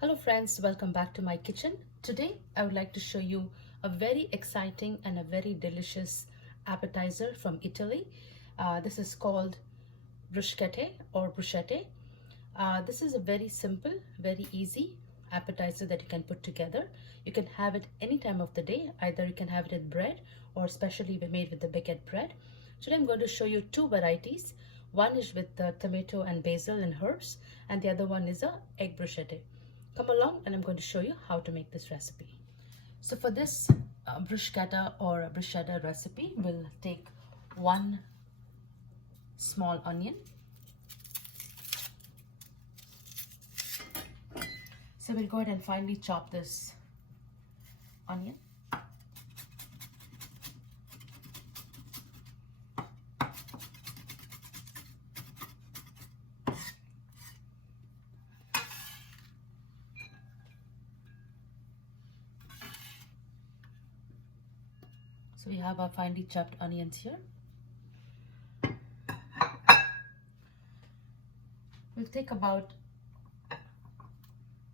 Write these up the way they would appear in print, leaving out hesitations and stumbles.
Hello friends, welcome back to my kitchen. Today I would like to show you a very exciting and a very delicious appetizer from Italy. This is called bruschetta or bruschetta. This is a very simple, very easy appetizer that you can put together. You can have it any time of the day. Either you can have it with bread or especially made with the baguette bread. Today I'm going to show you two varieties. One is with the tomato and basil and herbs, and the other one is a egg bruschetta. Come along and I'm going to show you how to make this recipe. So for this bruschetta or bruschetta recipe, we'll take one small onion. So we'll go ahead and finely chop this onion. So we have our finely chopped onions here. We'll take about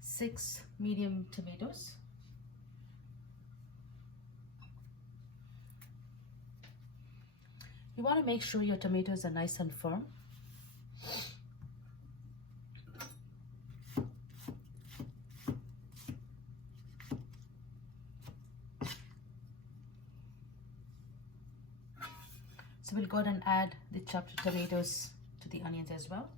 6 medium tomatoes. You want to make sure your tomatoes are nice and firm. So we'll go ahead and add the chopped tomatoes to the onions as well.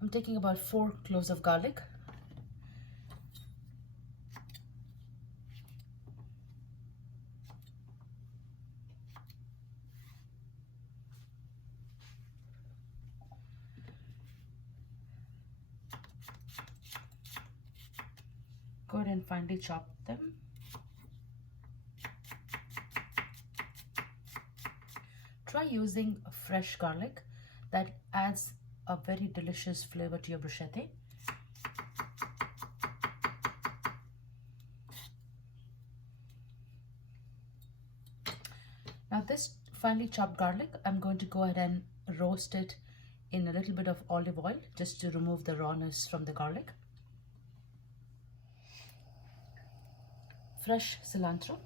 I'm taking about 4 cloves of garlic. Go ahead and finely chop them. Try using fresh garlic. That adds a very delicious flavor to your bruschetta. Now this finely chopped garlic, I'm going to go ahead and roast it in a little bit of olive oil just to remove the rawness from the garlic. Fresh cilantro.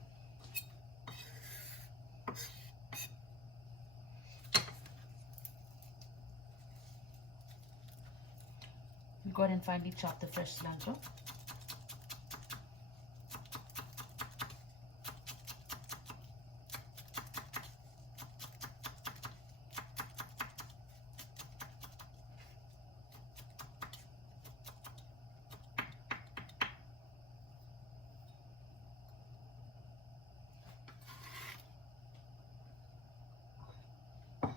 Go ahead and finely chop the fresh cilantro.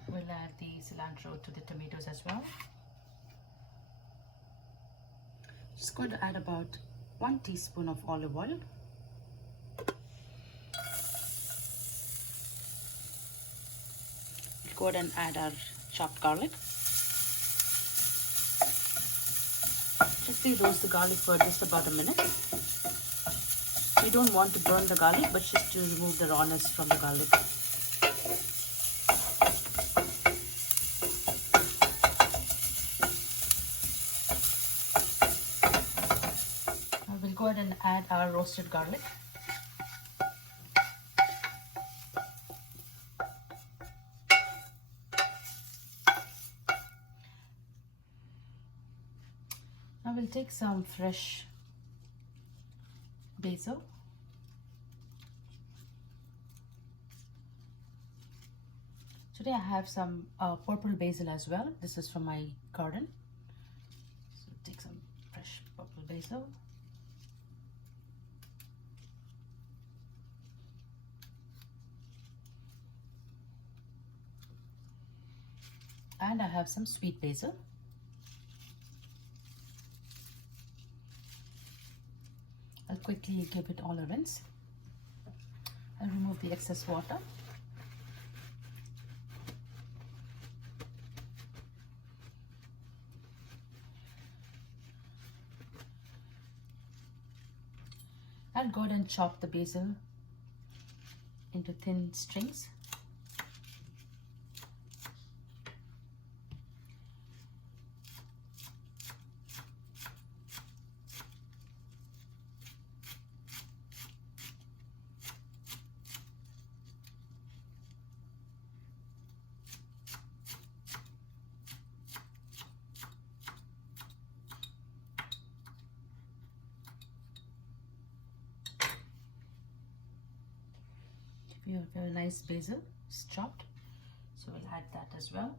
We'll add the cilantro to the tomatoes as well. Just going to add about 1 teaspoon of olive oil. We'll go ahead and add our chopped garlic. Just roast the garlic for just about a minute. You don't want to burn the garlic, but just to remove the rawness from the garlic. Go ahead and add our roasted garlic. Now we'll take some fresh basil. Today I have some purple basil as well. This is from my garden. So take some fresh purple basil. And I have some sweet basil. I'll quickly give it all a rinse. I'll remove the excess water. I'll go ahead and chop the basil into thin strings. We have a nice basil, it's chopped, so we'll add that as well.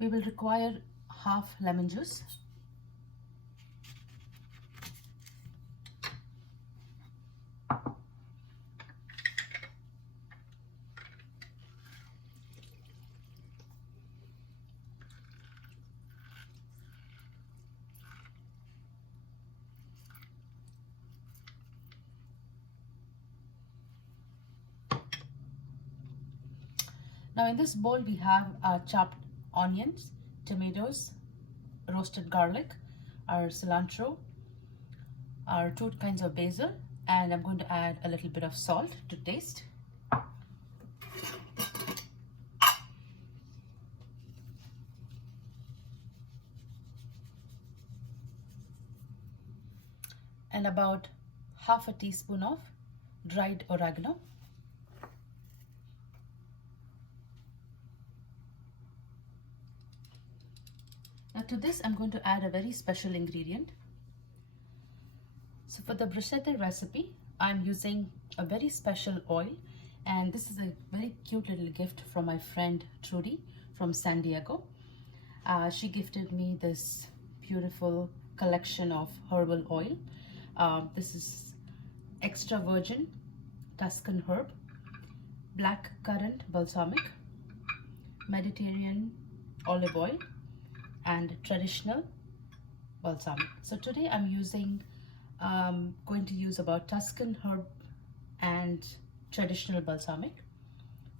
We will require half lemon juice. Now in this bowl we have chopped onions, tomatoes, roasted garlic, our cilantro, our 2 kinds of basil, and I'm going to add a little bit of salt to taste. And about half a teaspoon of dried oregano. Now to this I'm going to add a very special ingredient. So for the bruschetta recipe, I'm using a very special oil, and this is a very cute little gift from my friend Trudy from San Diego. She gifted me this beautiful collection of herbal oil. This is extra virgin Tuscan herb, black currant balsamic, Mediterranean olive oil, and traditional balsamic. So today I'm going to use about Tuscan herb and traditional balsamic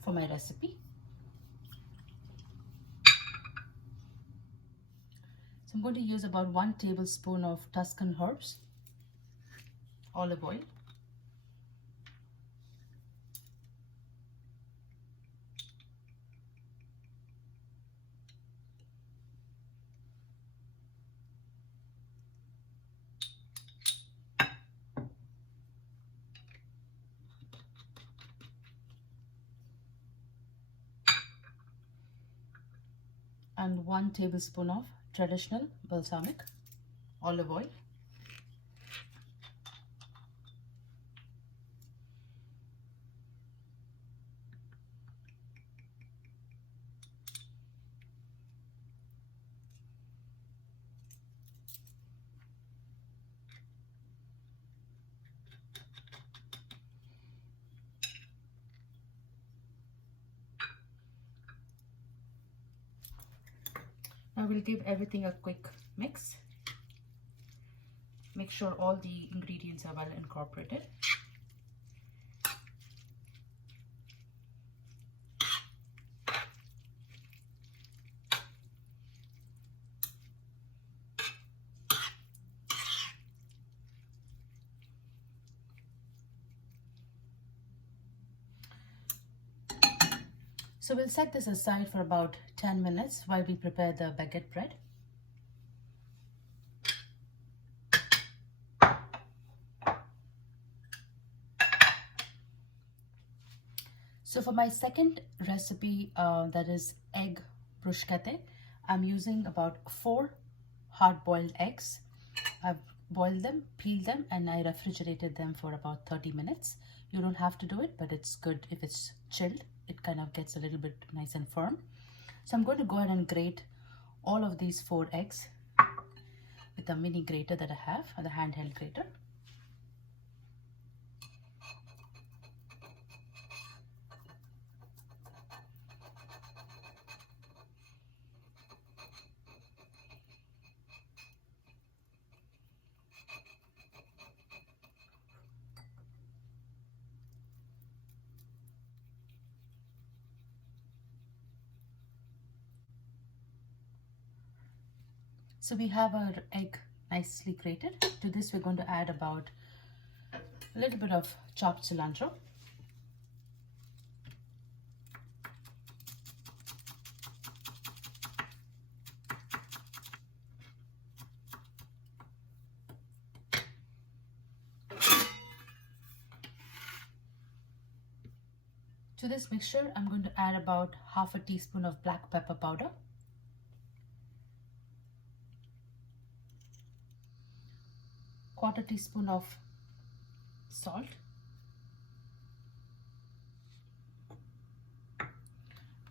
for my recipe. So I'm going to use about 1 tablespoon of Tuscan herbs, olive oil, and 1 tablespoon of traditional balsamic, olive oil. Now we'll give everything a quick mix. Make sure all the ingredients are well incorporated. So we'll set this aside for about 10 minutes while we prepare the baguette bread. So for my second recipe, that is egg bruschetta, I'm using about 4 hard-boiled eggs. I've boiled them, peeled them, and I refrigerated them for about 30 minutes. You don't have to do it, but it's good if it's chilled. It kind of gets a little bit nice and firm. So I'm going to go ahead and grate all of these 4 eggs with a mini grater that I have, the handheld grater. So we have our egg nicely grated. To this we're going to add about a little bit of chopped cilantro. To this mixture, I'm going to add about half a teaspoon of black pepper powder, quarter teaspoon of salt,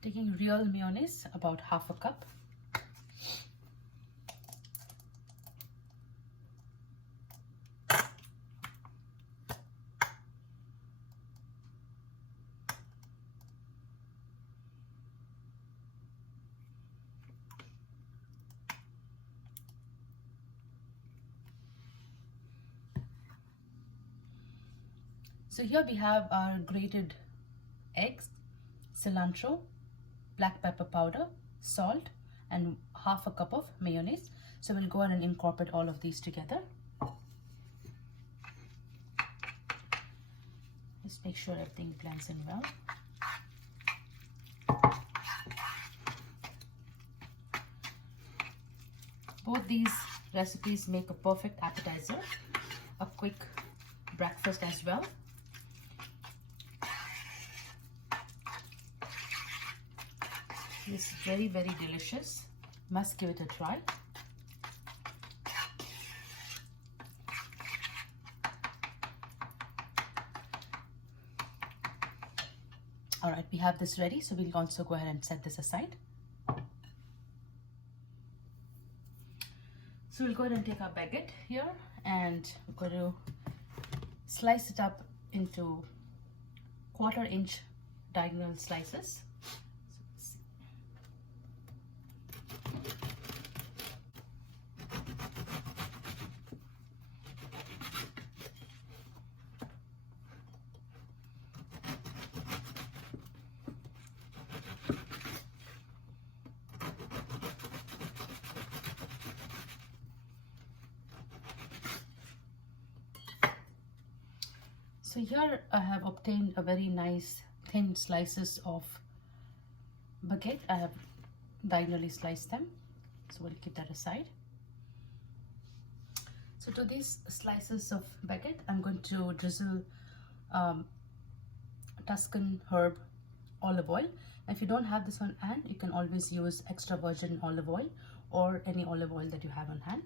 taking real mayonnaise, about half a cup, so here we have our grated eggs, cilantro, black pepper powder, salt, and half a cup of mayonnaise. So we'll go ahead and incorporate all of these together. Just make sure everything blends in well. Both these recipes make a perfect appetizer, a quick breakfast as well. It's very, very delicious. Must give it a try. All right, we have this ready, so we'll also go ahead and set this aside. So we'll go ahead and take our baguette here, and we're going to slice it up into 1/4 inch diagonal slices. So here I have obtained a very nice thin slices of baguette. I have diagonally sliced them, so we'll keep that aside. So to these slices of baguette, I'm going to drizzle Tuscan herb olive oil. If you don't have this on hand, you can always use extra virgin olive oil or any olive oil that you have on hand.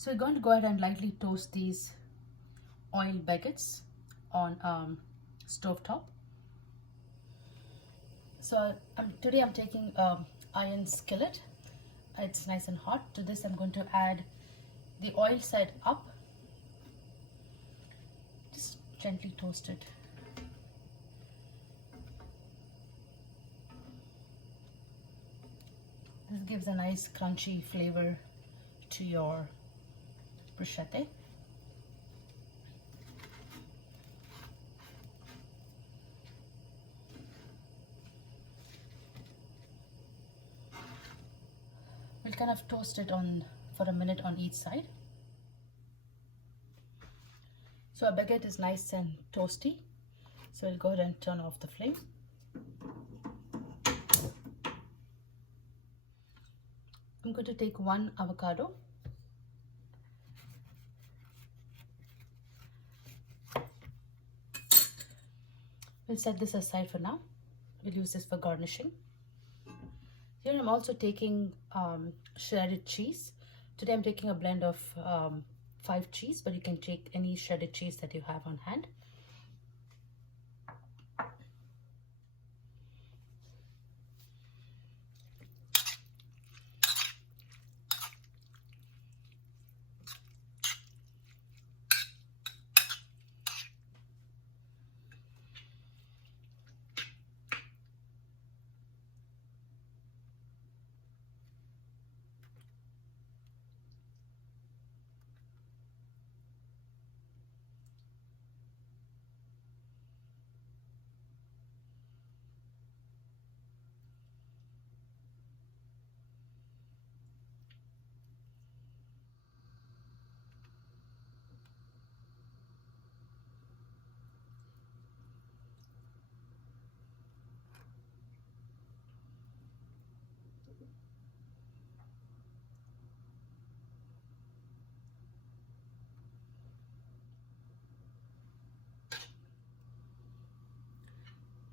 So we're going to go ahead and lightly toast these oil baguettes on stove top. So today I'm taking iron skillet. It's nice and hot. To this I'm going to add the oil side up. Just gently toast it. This gives a nice crunchy flavor to your bruschetta. We'll kind of toast it for a minute on each side. So our baguette is nice and toasty. So we'll go ahead and turn off the flame. I'm going to take 1 avocado. We'll set this aside for now. We'll use this for garnishing. Here I'm also taking shredded cheese. Today I'm taking a blend of 5 cheese, but you can take any shredded cheese that you have on hand.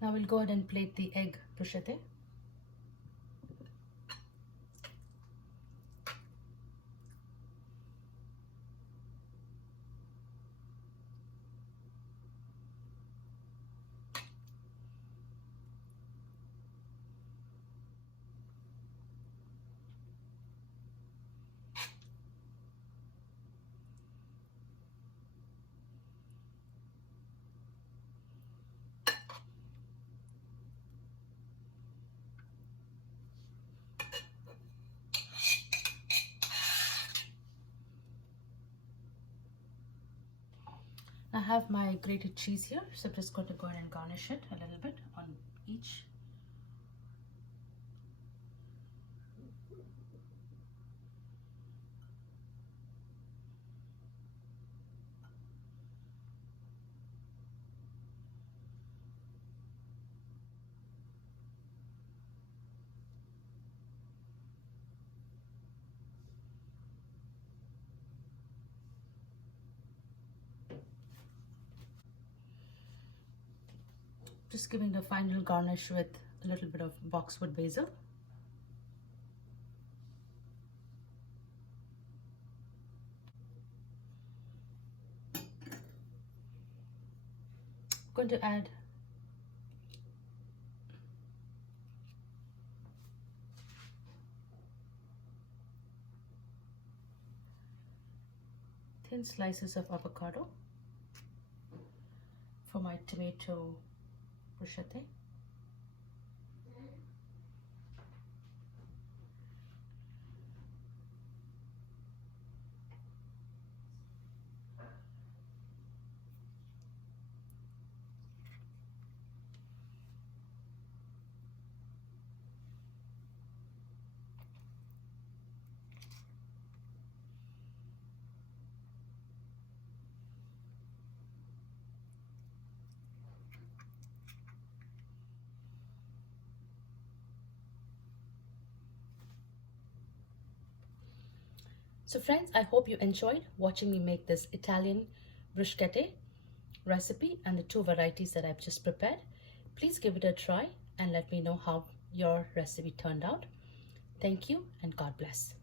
Now we'll go ahead and plate the egg bruschetta. I have my grated cheese here, so I'm just going to go ahead and garnish it a little bit on each. Just giving the final garnish with a little bit of boxwood basil. Going to add thin slices of avocado for my tomato bruschetta. So friends, I hope you enjoyed watching me make this Italian bruschetta recipe and the two varieties that I've just prepared. Please give it a try and let me know how your recipe turned out. Thank you and God bless.